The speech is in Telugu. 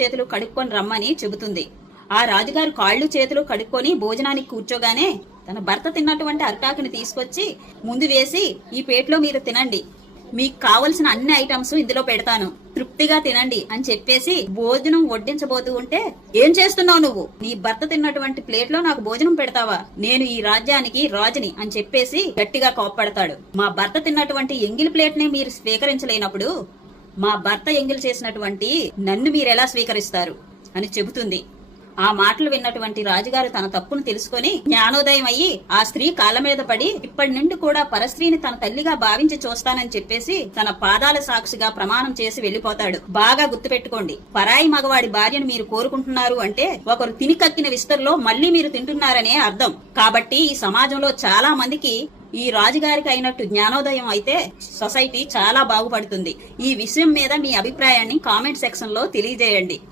చేతులు కడుక్కొని రమ్మని చెబుతుంది. ఆ రాజుగారు కాళ్ళు చేతులు కడుక్కొని భోజనానికి కూర్చోగానే తన భర్త తిన్నటువంటి అరిటాకుని తీసుకొచ్చి ముందు వేసి, ఈ ప్లేట్లో మీరు తినండి, మీకు కావలసిన అన్ని ఐటమ్స్ ఇందులో పెడతాను, తృప్తిగా తినండి అని చెప్పేసి భోజనం వడ్డించబోతూ ఉంటే, ఏం చేస్తున్నావు నువ్వు? నీ భర్త తిన్నటువంటి ప్లేట్లో నాకు భోజనం పెడతావా? నేను ఈ రాజ్యానికి రాజుని అని చెప్పేసి గట్టిగా కోప్పడతాడు. మా భర్త తిన్నటువంటి ఎంగిలి ప్లేట్ ని మీరు స్వీకరించలేనప్పుడు మా భర్త ఎంగిలి చేసినటువంటి నన్ను మీరెలా స్వీకరిస్తారు అని చెబుతుంది. ఆ మాటలు విన్నటువంటి రాజుగారు తన తప్పును తెలుసుకొని జ్ఞానోదయం అయ్యి ఆ స్త్రీ కాళ్ళ మీద పడి, ఇప్పటి నుండి కూడా పరస్త్రీని తన తల్లిగా భావించి చూస్తానని చెప్పేసి తన పాదాల సాక్షిగా ప్రమాణం చేసి వెళ్లిపోతాడు. బాగా గుర్తుపెట్టుకోండి, పరాయి మగవాడి భార్యను మీరు కోరుకుంటున్నారు అంటే ఒకరు తిని కక్కిన విస్తరులో మళ్లీ మీరు తింటున్నారనే అర్థం. కాబట్టి ఈ సమాజంలో చాలా మందికి ఈ రాజుగారికి అయినట్టు జ్ఞానోదయం అయితే సొసైటీ చాలా బాగుపడుతుంది. ఈ విషయం మీద మీ అభిప్రాయాన్ని కామెంట్ సెక్షన్ లో తెలియజేయండి.